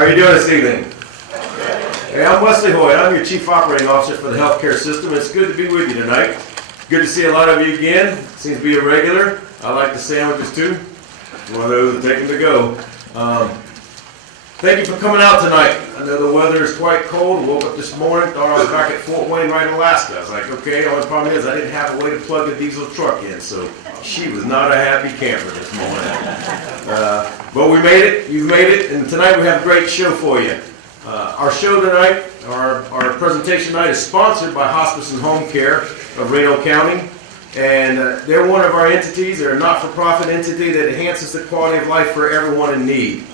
How are you doing this evening? Hey, I'm Wesley Hoyt. I'm your Chief Operating Officer for the healthcare system. It's good to be with you tonight. Good to see a lot of you again. Seems to be a regular. I like the sandwiches too. One of those that take them to go. Thank you for coming out tonight. I know the weather is quite cold. I woke up this morning, thought I was back at Fort Wayne, right in Alaska. I was like, okay, the only problem is I didn't have a way to plug the diesel truck in, so she was not a happy camper this morning. But we made it, you've made it, and tonight we have a great show for you. Our show tonight, our presentation tonight is sponsored by Hospice and HomeCare of Reno County. And they're one of our entities. They're a not-for-profit entity that enhances the quality of life for everyone in need.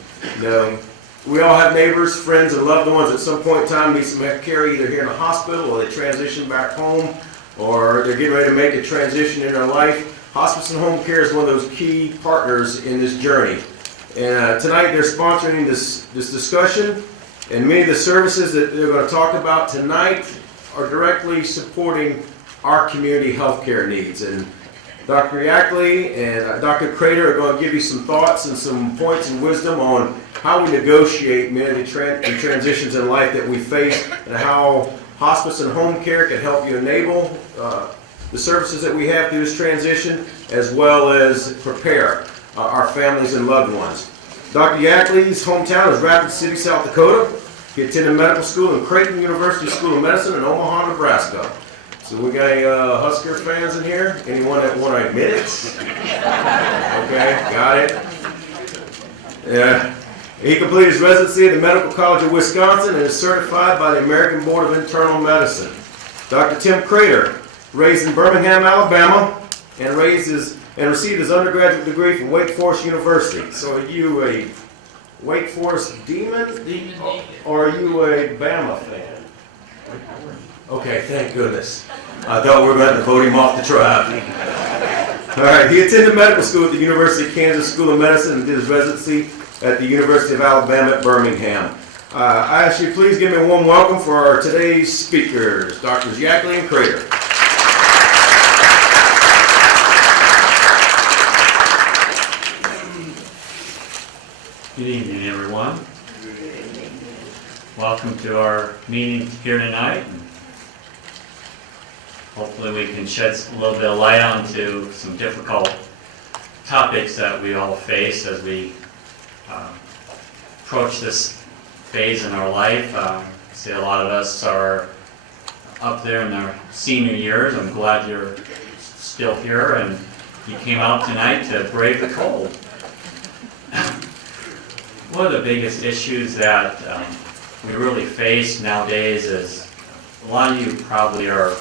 We all have neighbors, friends, and loved ones at some point in time need some care either here in the hospital or they transition back home or they're getting ready to make a transition in their life. Hospice and Home Care is one of those key partners in this journey. And tonight they're sponsoring this discussion, and many of the services that they're going to talk about tonight are directly supporting our community health care needs. And Dr. Yackley and Dr. Crater are going to give you some thoughts and some points and wisdom on how we negotiate many of the transitions in life that we face and how hospice and home care can help you enable the services that we have through this transition, as well as prepare our families and loved ones. Dr. Yackley's hometown is Rapid City, South Dakota. He attended medical school in Creighton University School of Medicine in Omaha, Nebraska. So we got any Husker fans in here? Anyone that want to admit it? Okay, got it. Yeah. He completed his residency at the Medical College of Wisconsin and is certified by the American Board of Internal Medicine. Dr. Tim Crater, raised in Birmingham, Alabama, and received his undergraduate degree from Wake Forest University. So are you a Wake Forest demon? Or are you a Bama fan? Okay, thank goodness. I thought we were going to vote him off the tribe. All right, he attended medical school at the University of Kansas School of Medicine and did his residency at the University of Alabama at Birmingham. I ask you please give me a warm welcome for our today's speakers, Drs. Yackley and Crater. Good evening, everyone. Welcome to our meeting here tonight. Hopefully we can shed a little bit of light onto some difficult topics that we all face as we approach this phase in our life. See, a lot of us are up there in our senior years. I'm glad you're still here and you came out tonight to brave the cold. One of the biggest issues that we really face nowadays is a lot of you probably are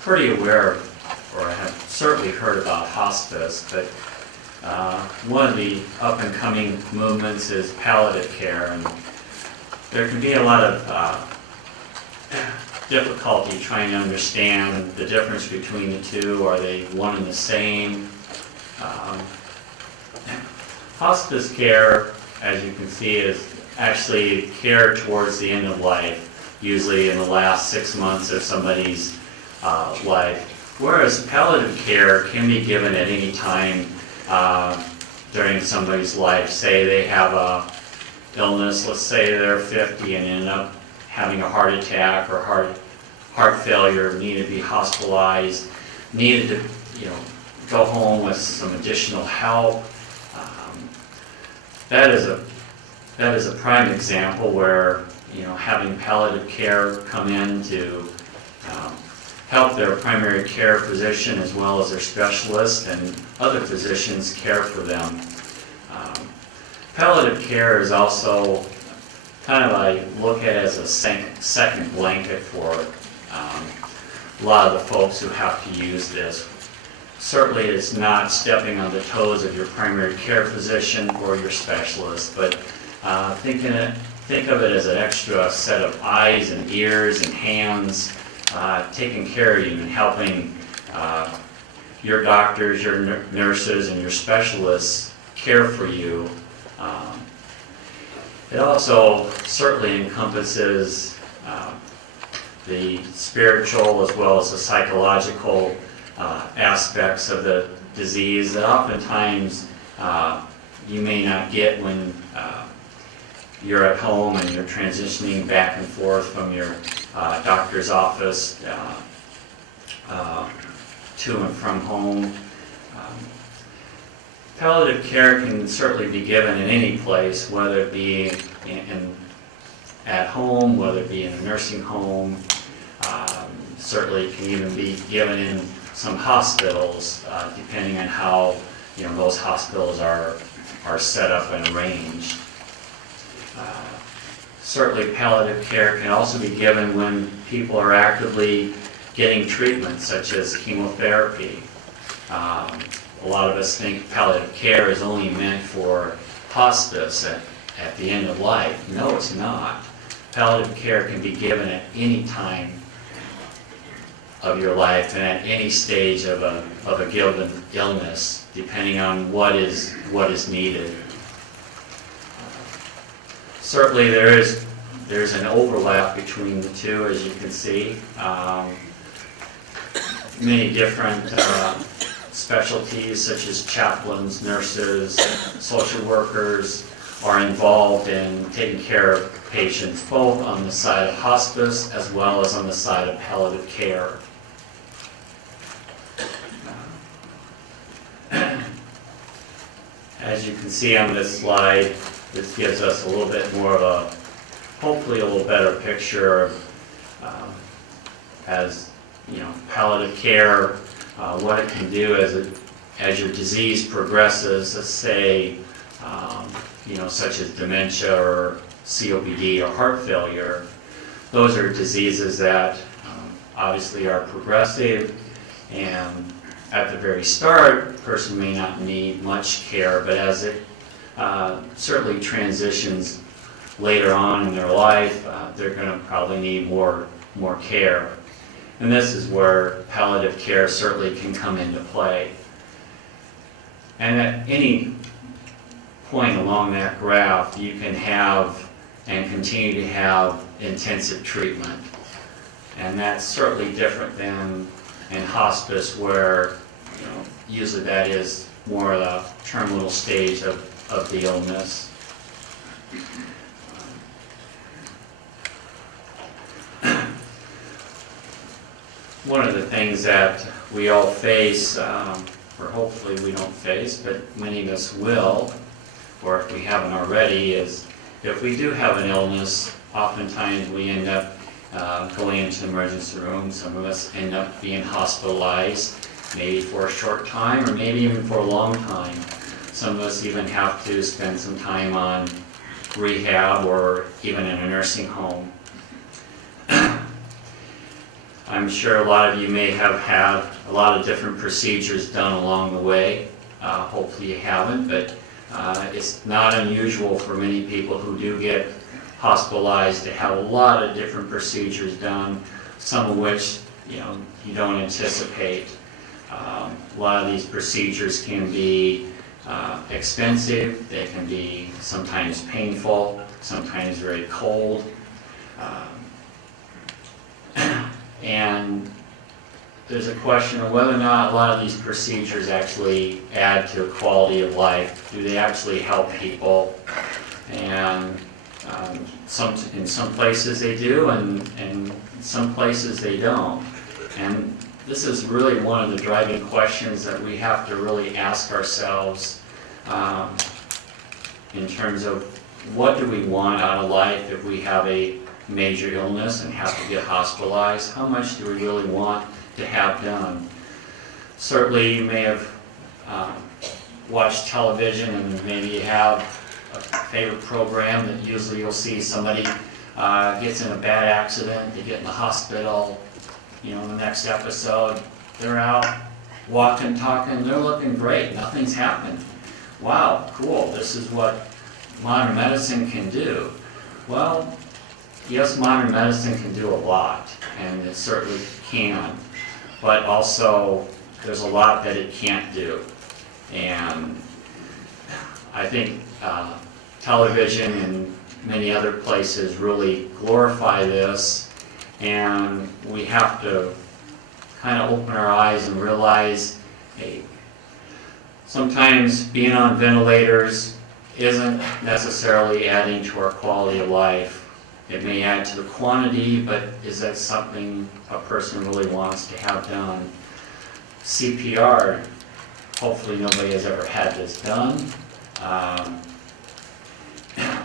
pretty aware of, or have certainly heard about hospice, but one of the up-and-coming movements is palliative care, and there can be a lot of difficulty trying to understand the difference between the two. Are they one and the same? Hospice care, as you can see, is actually care towards the end of life, usually in the last 6 months of somebody's life, whereas palliative care can be given at any time during somebody's life. Say they have a illness, let's say they're 50 and end up having a heart attack or heart failure, needed to be hospitalized, needed to go home with some additional help. That is a prime example where having palliative care come in to help their primary care physician as well as their specialist and other physicians care for them. Palliative care is also kind of I look at as a second blanket for a lot of the folks who have to use this. Certainly it's not stepping on the toes of your primary care physician or your specialist, but think of it as an extra set of eyes and ears and hands taking care of you and helping your doctors, your nurses, and your specialists care for you. It also certainly encompasses the spiritual as well as the psychological aspects of the disease that oftentimes you may not get when you're at home and you're transitioning back and forth from your doctor's office to and from home. Palliative care can certainly be given in any place, whether it be at home, whether it be in a nursing home. Certainly can even be given in some hospitals, depending on how those hospitals are set up and arranged. Certainly palliative care can also be given when people are actively getting treatment, such as chemotherapy. A lot of us think palliative care is only meant for hospice at the end of life. No, it's not. Palliative care can be given at any time of your life and at any stage of a given illness, depending on what is needed. Certainly there's an overlap between the two, as you can see. Many different specialties such as chaplains, nurses, social workers are involved in taking care of patients both on the side of hospice as well as on the side of palliative care. As you can see on this slide, this gives us a little bit more of hopefully a little better picture of palliative care, what it can do as your disease progresses, let's say, such as dementia or COPD or heart failure. Those are diseases that obviously are progressive, and at the very start, a person may not need much care, but as it certainly transitions later on in their life, they're going to probably need more care. And this is where palliative care certainly can come into play. And at any point along that graph, you can have and continue to have intensive treatment. And that's certainly different than in hospice, where usually that is more of the terminal stage of the illness. One of the things that we all face, or hopefully we don't face, but many of us will, or if we haven't already, is if we do have an illness, oftentimes we end up going into the emergency room. Some of us end up being hospitalized, maybe for a short time or maybe even for a long time. Some of us even have to spend some time on rehab or even in a nursing home. I'm sure a lot of you may have had a lot of different procedures done along the way. Hopefully you haven't, but it's not unusual for many people who do get hospitalized to have a lot of different procedures done, some of which you don't anticipate. A lot of these procedures can be expensive, they can be sometimes painful, sometimes very cold. And there's a question of whether or not a lot of these procedures actually add to quality of life. Do they actually help people? And in some places they do, and in some places they don't. And this is really one of the driving questions that we have to really ask ourselves in terms of what do we want out of life if we have a major illness and have to get hospitalized. How much do we really want to have done? Certainly you may have watched television, and maybe you have a favorite program that usually you'll see somebody gets in a bad accident, they get in the hospital, the next episode they're out walking, talking, they're looking great, nothing's happened. Wow, cool, this is what modern medicine can do. Well, yes, modern medicine can do a lot, and it certainly can, but also there's a lot that it can't do. And I think television and many other places really glorify this, and we have to kind of open our eyes and realize, hey, sometimes being on ventilators isn't necessarily adding to our quality of life. It may add to the quantity, but is that something a person really wants to have done? CPR, hopefully nobody has ever had this done.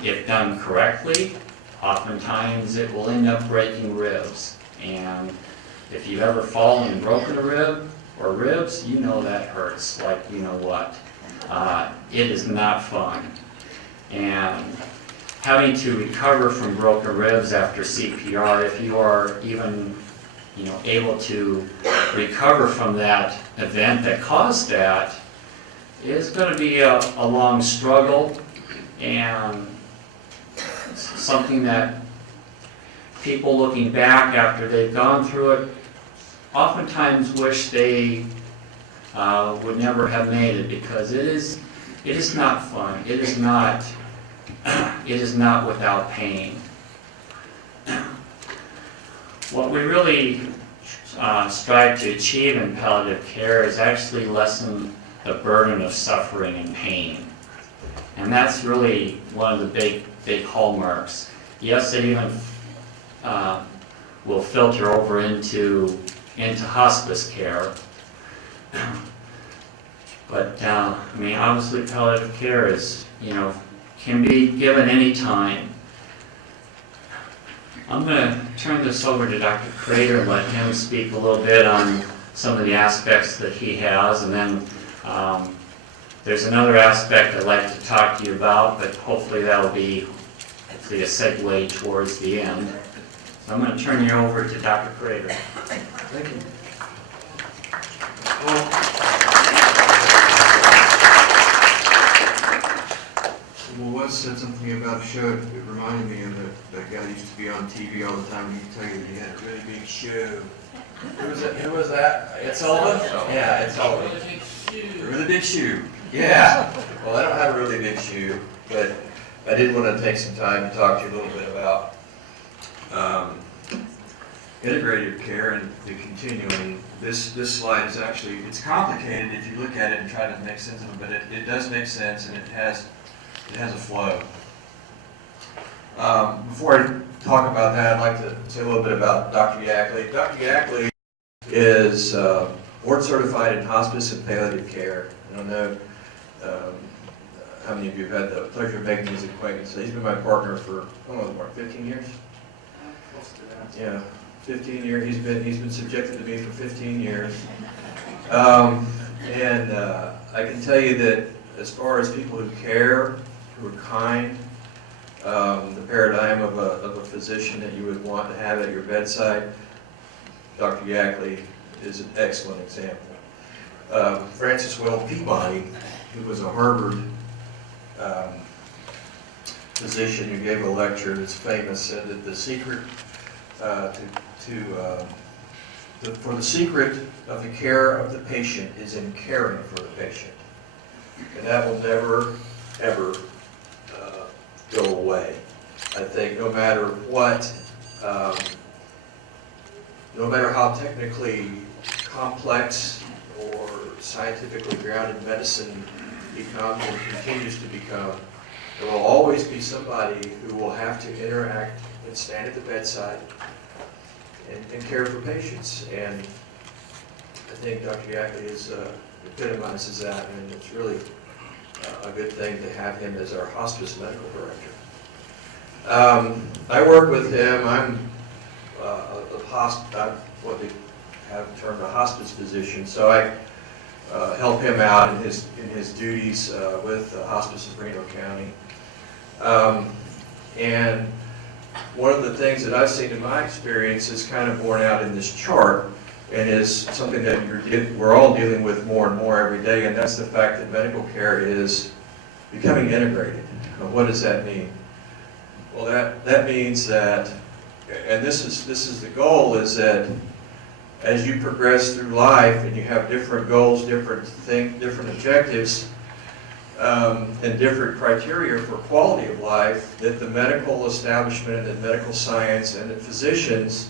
If done correctly, oftentimes it will end up breaking ribs. And if you've ever fallen and broken a rib or ribs, you know that hurts, like you know what. It is not fun. And having to recover from broken ribs after CPR, if you are even able to recover from that event that caused that, is going to be a long struggle, and something that people looking back after they've gone through it oftentimes wish they would never have made it, because it is not fun. It is not without pain. What we really strive to achieve in palliative care is actually lessen the burden of suffering and pain. And that's really one of the big hallmarks. Yes, it even will filter over into hospice care. But obviously palliative care is, can be given any time. I'm going to turn this over to Dr. Crater and let him speak a little bit on some of the aspects that he has, and then there's another aspect I'd like to talk to you about, but hopefully that'll be a segue towards the end. So I'm going to turn you over to Dr. Crater. Thank you. Well, Wes said something about a show. It reminded me of that guy that used to be on TV all the time. He could tell you that he had a really big shoe. Who was that? Ed Sullivan? Yeah, Ed Sullivan. Really big shoe. Yeah. Well, I don't have a really big shoe, but I did want to take some time to talk to you a little bit about integrated care and the continuing. This slide is actually, it's complicated if you look at it and try to make sense of it, but it does make sense, and it has a flow. Before I talk about that, I'd like to say a little bit about Dr. Yackley. Dr. Yackley is board certified in hospice and palliative care. I don't know how many of you have had the pleasure of making his acquaintance. He's been my partner for, 15 years? Yeah, 15 years. He's been subjected to me for 15 years. I can tell you that as far as people who care, who are kind, the paradigm of a physician that you would want to have at your bedside, Dr. Yackley is an excellent example. Francis Will Peabody, who was a Harvard physician who gave a lecture that's famous, said that the secret for the secret of the care of the patient is in caring for the patient, and that will never ever go away. I think no matter what, no matter how technically complex or scientifically grounded medicine becomes and continues to become, there will always be somebody who will have to interact and stand at the bedside and care for patients. And I think Dr. Yackley epitomizes that, and it's really a good thing to have him as our hospice medical director. I work with him. I'm what they have termed a hospice physician, so I help him out in his duties with the Hospice of Reno County. And one of the things that I've seen in my experience is kind of borne out in this chart, and is something that we're all dealing with more and more every day, and that's the fact that medical care is becoming integrated. What does that mean? Well, that means that, and this is the goal, is that as you progress through life and you have different goals, different objectives, and different criteria for quality of life, that the medical establishment and medical science and the physicians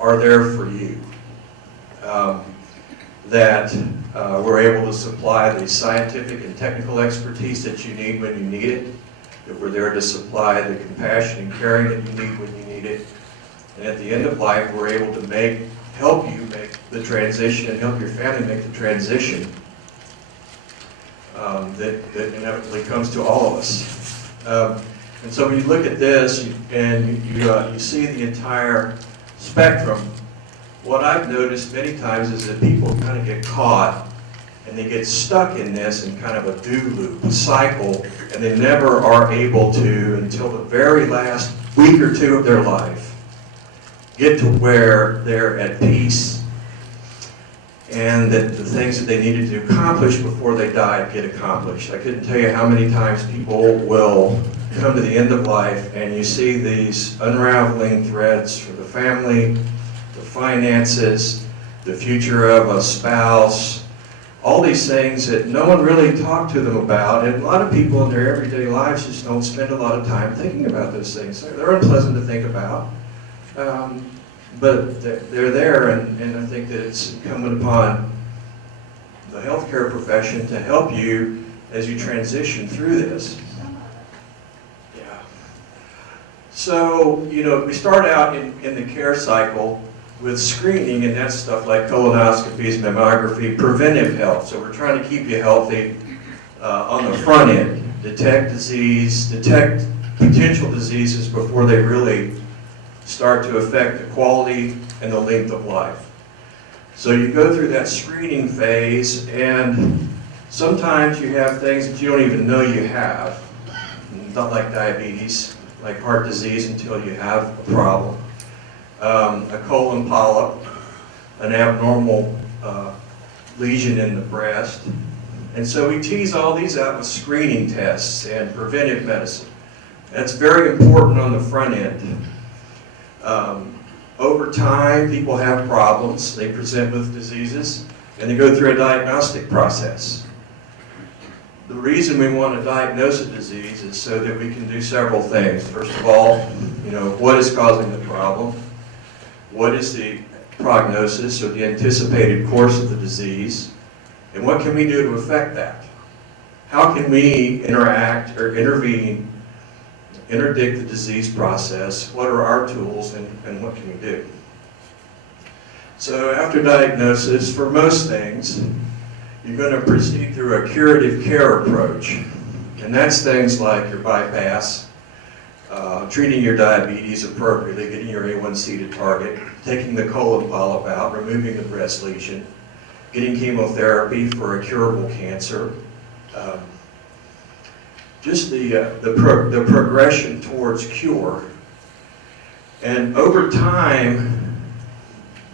are there for you. We're able to supply the scientific and technical expertise that you need when you need it. That we're there to supply the compassion and caring that you need when you need it. And at the end of life, we're able to help you make the transition and help your family make the transition that inevitably comes to all of us. And so when you look at this and you see the entire spectrum, what I've noticed many times is that people kind of get caught and they get stuck in this in kind of a do loop, a cycle, and they never are able to, until the very last week or two of their life, get to where they're at peace and that the things that they needed to accomplish before they died get accomplished. I couldn't tell you how many times people will come to the end of life and you see these unraveling threads for the family, the finances, the future of a spouse, all these things that no one really talked to them about, and a lot of people in their everyday lives just don't spend a lot of time thinking about those things. They're unpleasant to think about, but they're there, and I think that it's incumbent upon the healthcare profession to help you as you transition through this. Yeah. So, we start out in the care cycle with screening, and that's stuff like colonoscopies, mammography, preventive health. So we're trying to keep you healthy on the front end, detect potential diseases before they really start to affect the quality and the length of life. So you go through that screening phase, and sometimes you have things that you don't even know you have, not like diabetes, like heart disease, until you have a problem. A colon polyp, an abnormal lesion in the breast. And so we tease all these out with screening tests and preventive medicine. That's very important on the front end. Over time, people have problems. They present with diseases, and they go through a diagnostic process. The reason we want to diagnose a disease is so that we can do several things. First of all, what is causing the problem? What is the prognosis or the anticipated course of the disease? And what can we do to affect that? How can we interact or intervene, interdict the disease process? What are our tools, and what can we do? So after diagnosis, for most things, you're going to proceed through a curative care approach. And that's things like your bypass, treating your diabetes appropriately, getting your A1C to target, taking the colon polyp out, removing the breast lesion, getting chemotherapy for a curable cancer, just the progression towards cure. And over time,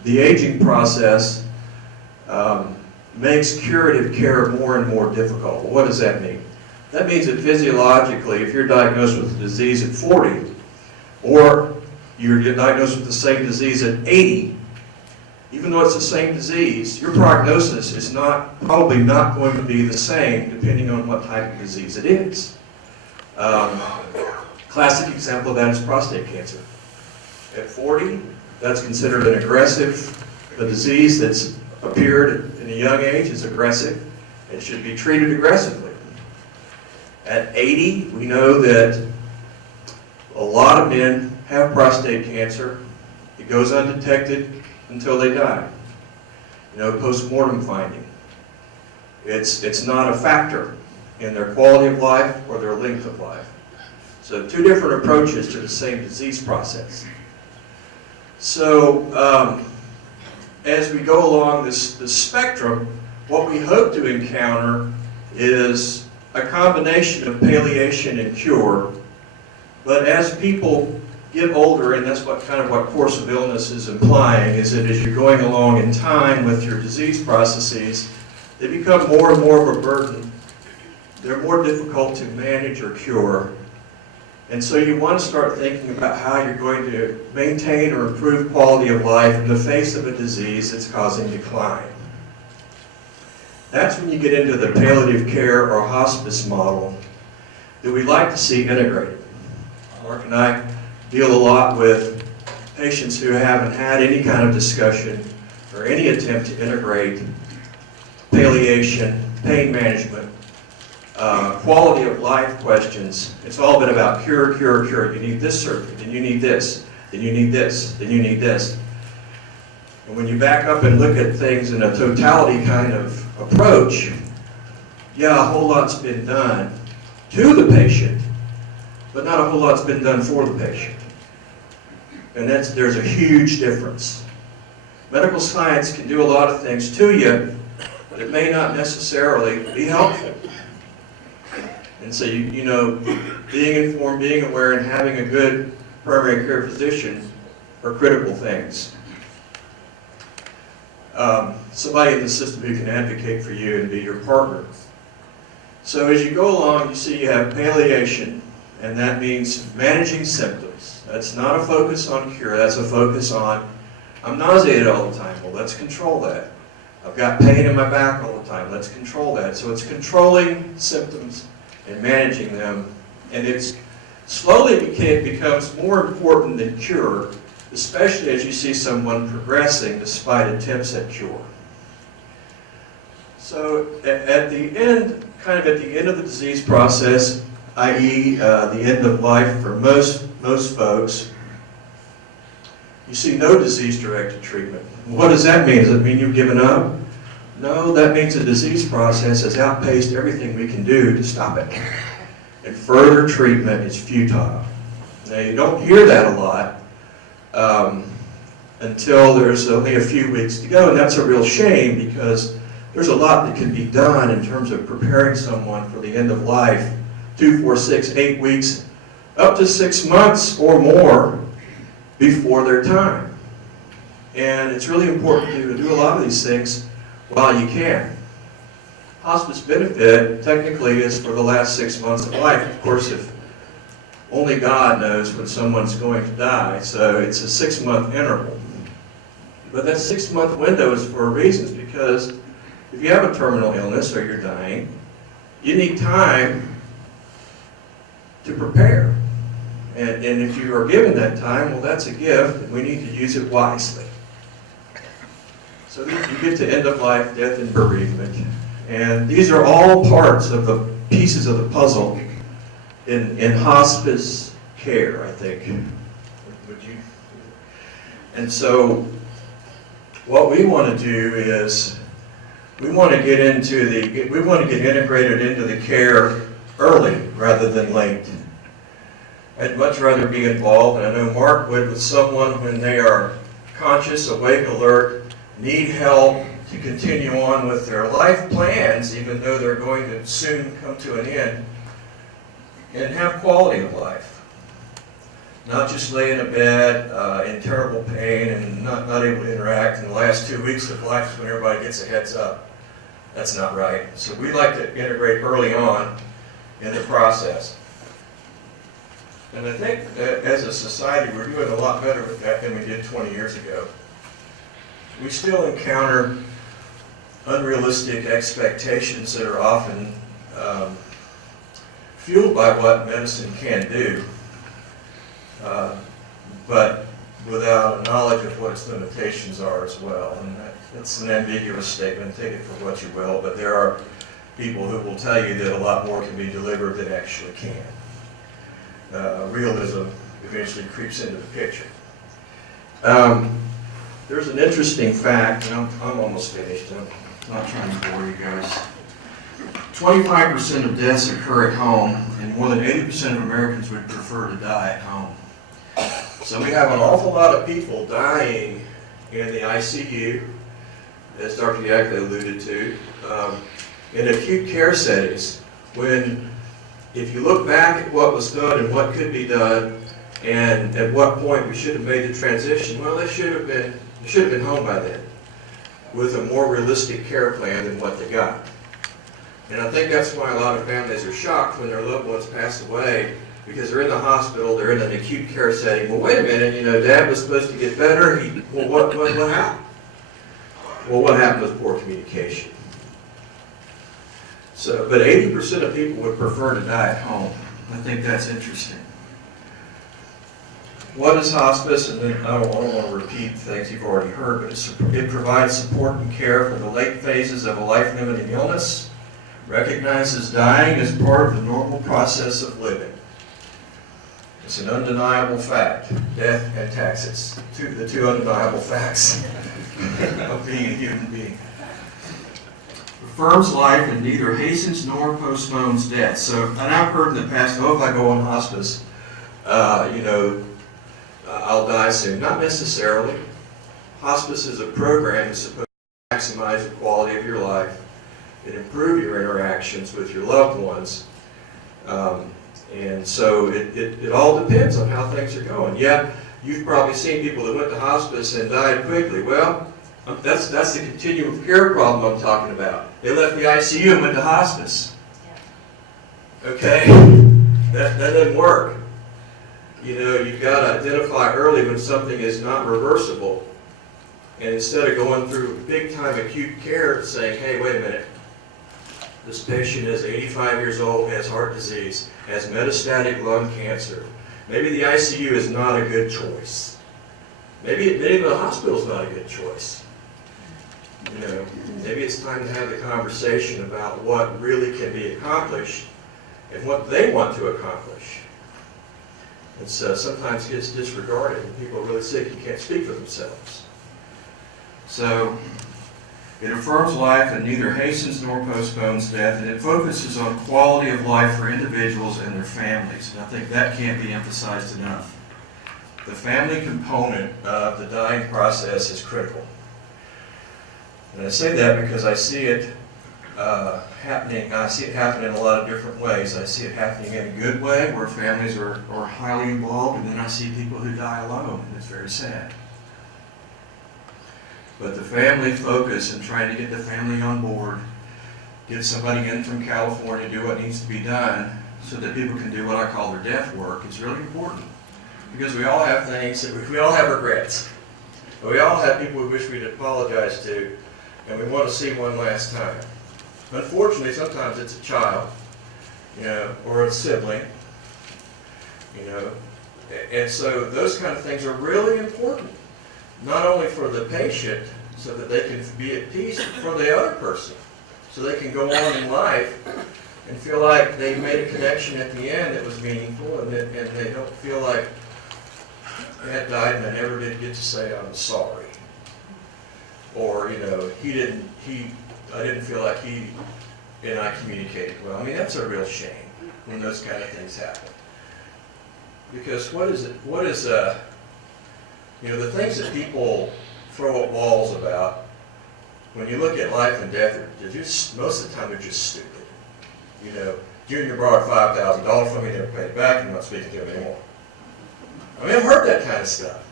the aging process makes curative care more and more difficult. What does that mean? That means that physiologically, if you're diagnosed with a disease at 40, or you're diagnosed with the same disease at 80, even though it's the same disease, your prognosis is probably not going to be the same depending on what type of disease it is. Classic example of that is prostate cancer. At 40, that's considered an a disease that's appeared in a young age is aggressive and should be treated aggressively. At 80, we know that a lot of men have prostate cancer. It goes undetected until they die. Post-mortem finding. It's not a factor in their quality of life or their length of life. So two different approaches to the same disease process. So as we go along this spectrum, what we hope to encounter is a combination of palliation and cure. But as people get older, and that's what course of illness is implying, is that as you're going along in time with your disease processes, they become more and more of a burden. They're more difficult to manage or cure. And so you want to start thinking about how you're going to maintain or improve quality of life in the face of a disease that's causing decline. That's when you get into the palliative care or hospice model that we like to see integrated. Mark and I deal a lot with patients who haven't had any kind of discussion or any attempt to integrate palliation, pain management, quality of life questions. It's all been about cure, cure, cure. You need this surgery, then you need this, then you need this, then you need this. And when you back up and look at things in a totality kind of approach, yeah, a whole lot's been done to the patient, but not a whole lot's been done for the patient. And there's a huge difference. Medical science can do a lot of things to you, but it may not necessarily be helpful. And so, you know, being informed, being aware, and having a good primary care physician are critical things. Somebody in the system who can advocate for you and be your partner. So as you go along, you see you have palliation, and that means managing symptoms. That's not a focus on cure, that's a focus on, I'm nauseated all the time, well, let's control that. I've got pain in my back all the time, let's control that. So it's controlling symptoms and managing them, and it's slowly becomes more important than cure, especially as you see someone progressing despite attempts at cure. So at the end, kind of at the end of the disease process, i.e. The end of life for most folks, you see no disease-directed treatment. What does that mean? Does it mean you've given up? No, that means the disease process has outpaced everything we can do to stop it. And further treatment is futile. Now, you don't hear that a lot until there's only a few weeks to go, and that's a real shame because there's a lot that can be done in terms of preparing someone for the end of life, 2, 4, 6, 8 weeks, up to 6 months or more before their time. And it's really important to do a lot of these things while you can. Hospice benefit technically is for the last 6 months of life. Of course, if only God knows when someone's going to die, so it's a 6-month interval. But that 6-month window is for a reason, because if you have a terminal illness or you're dying, you need time to prepare. And if you are given that time, well, that's a gift, and we need to use it wisely. So you get to end of life, death, and bereavement. And these are all parts of the pieces of the puzzle in hospice care, I think. Would you? And so what we want to do is we want to get integrated into the care early rather than late. I'd much rather be involved, and I know Mark would, with someone when they are conscious, awake, alert, need help to continue on with their life plans, even though they're going to soon come to an end, and have quality of life. Not just lay in a bed in terrible pain and not able to interact in the last 2 weeks of life when everybody gets a heads up. That's not right. So we like to integrate early on in the process. And I think that as a society, we're doing a lot better with that than we did 20 years ago. We still encounter unrealistic expectations that are often fueled by what medicine can do, but without a knowledge of what its limitations are as well. And that's an ambiguous statement, take it for what you will, but there are people who will tell you that a lot more can be delivered than actually can. Realism eventually creeps into the picture. There's an interesting fact, and I'm almost finished. I'm not trying to bore you guys. 25% of deaths occur at home, and more than 80% of Americans would prefer to die at home. So we have an awful lot of people dying in the ICU, as Dr. Yackley alluded to, in acute care settings, when if you look back at what was done and what could be done, and at what point we should have made the transition, well, they should have been home by then, with a more realistic care plan than what they got. And I think that's why a lot of families are shocked when their loved ones pass away, because they're in the hospital, they're in an acute care setting. Well, wait a minute, you know, Dad was supposed to get better. Well, what happened? Well, what happened was poor communication. So, but 80% of people would prefer to die at home. I think that's interesting. what is hospice? And then I don't want to repeat things you've already heard, but it provides support and care for the late phases of a life-limiting illness, recognizes dying as part of the normal process of living. It's an undeniable fact, death and taxes, the two undeniable facts of being a human being. Affirms life and neither hastens nor postpones death. So, and I've heard in the past, oh, if I go on hospice, I'll die soon. Not necessarily. Hospice is a program that's supposed to maximize the quality of your life and improve your interactions with your loved ones. And so it all depends on how things are going. Yeah, you've probably seen people that went to hospice and died quickly. Well, that's the continuum of care problem I'm talking about. They left the ICU and went to hospice. Okay? That doesn't work. You know, you've got to identify early when something is not reversible. And instead of going through big-time acute care saying, hey, wait a minute, this patient is 85 years old, has heart disease, has metastatic lung cancer. Maybe the ICU is not a good choice. Maybe the hospital is not a good choice. You know, maybe it's time to have the conversation about what really can be accomplished and what they want to accomplish. It's sometimes gets disregarded when people are really sick and can't speak for themselves. So, it affirms life and neither hastens nor postpones death, and it focuses on quality of life for individuals and their families. And I think that can't be emphasized enough. The family component of the dying process is critical. And I say that because I see it happening. I see it happen in a lot of different ways. I see it happening in a good way, where families are highly involved, and then I see people who die alone, and it's very sad. But the family focus and trying to get the family on board, get somebody in from California, do what needs to be done so that people can do what I call their death work is really important. Because we all have things, we all have regrets. We all have people we wish we'd apologize to, and we want to see one last time. Unfortunately, sometimes it's a child, you know, or a sibling, you know. And so those kind of things are really important. Not only for the patient, so that they can be at peace, but for the other person, so they can go on in life and feel like they made a connection at the end that was meaningful, and they don't feel like Dad died and I never did get to say I'm sorry, or you know, I didn't feel like he and I communicated well. I mean, that's a real shame when those kind of things happen, because what is you know, the things that people throw at walls about, when you look at life and death, they're just, most of the time they're just stupid. You know, Junior borrowed $5,000 from me, never paid it back, and I'm not speaking to him anymore. I mean, I've heard that kind of stuff.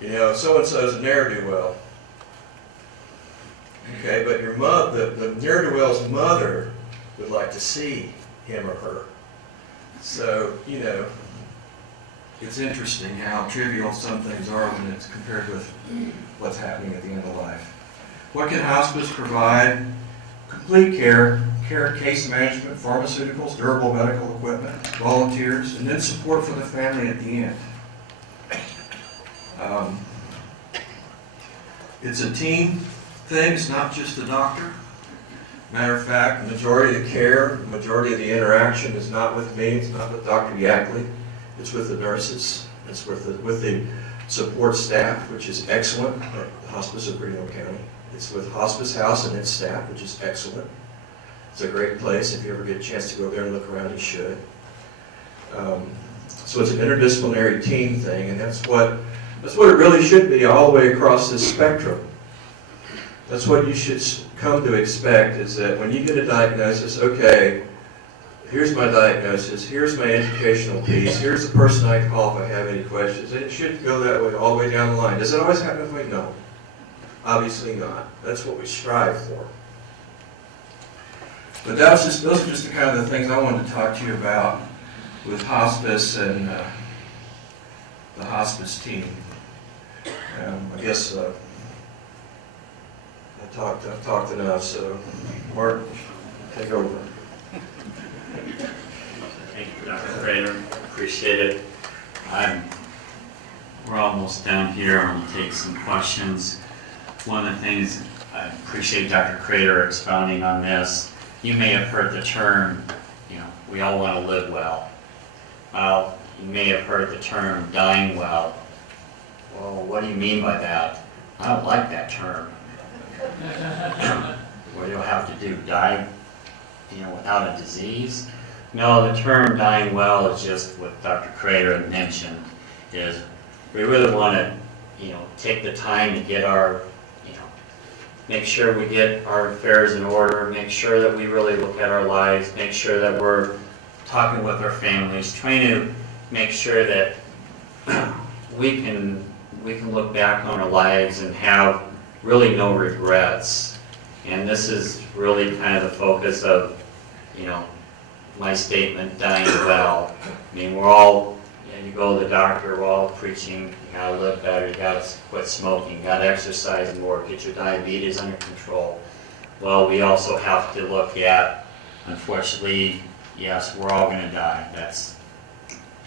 You know, so-and-so's a ne'er-do-well. Okay, but your mother, the ne'er-do-well's mother would like to see him or her. So, you know, it's interesting how trivial some things are when it's compared with what's happening at the end of life. What can hospice provide? Complete care, case management, pharmaceuticals, durable medical equipment, volunteers, and then support for the family at the end. It's a team thing, it's not just the doctor. Matter of fact, the majority of the care, the majority of the interaction is not with me, it's not with Dr. Yackley. It's with the nurses, it's with the support staff, which is excellent at the Hospice of Reno County. It's with Hospice House and its staff, which is excellent. It's a great place. If you ever get a chance to go there and look around, you should. So it's an interdisciplinary team thing, and that's what it really should be all the way across this spectrum. That's what you should come to expect, is that when you get a diagnosis, okay, here's my diagnosis, here's my educational piece, here's the person I call if I have any questions. It should go that way all the way down the line. Does it always happen that way? No. Obviously not. That's what we strive for. But those are just the kind of the things I wanted to talk to you about with hospice and the hospice team. I guess I've talked enough, so Mark, take over. Thank you, Dr. Reno. Appreciate it. I'm We're almost done here. I'm going to take some questions. One of the things, I appreciate Dr. Crater expounding on this. You may have heard the term, we all want to live well. Well, you may have heard the term dying well. Well, what do you mean by that? I don't like that term. What do you have to do? Die, without a disease? No, the term dying well is just what Dr. Crater had mentioned, is we really want to, take the time to get our, make sure we get our affairs in order, make sure that we really look at our lives, make sure that we're talking with our families, trying to make sure that we can look back on our lives and have really no regrets. And this is really kind of the focus of, my statement, dying well. I mean, we're all, you go to the doctor, we're all preaching, you gotta live better, you gotta quit smoking, you gotta exercise more, get your diabetes under control. Well, we also have to look at, unfortunately, yes, we're all gonna die. That's,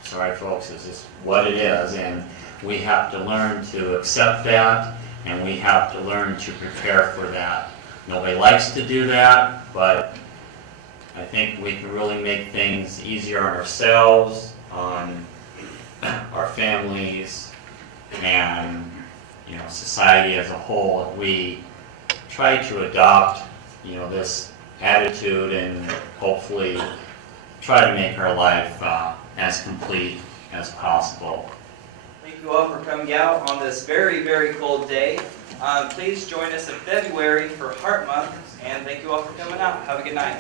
sorry folks, it's just what it is, and we have to learn to accept that, and we have to learn to prepare for that. Nobody likes to do that, but I think we can really make things easier on ourselves, on our families, and society as a whole. If we try to adopt this attitude and hopefully try to make our life as complete as possible. Thank you all for coming out on this very, very cold day. Please join us in February for Heart Month, and thank you all for coming out. Have a good night.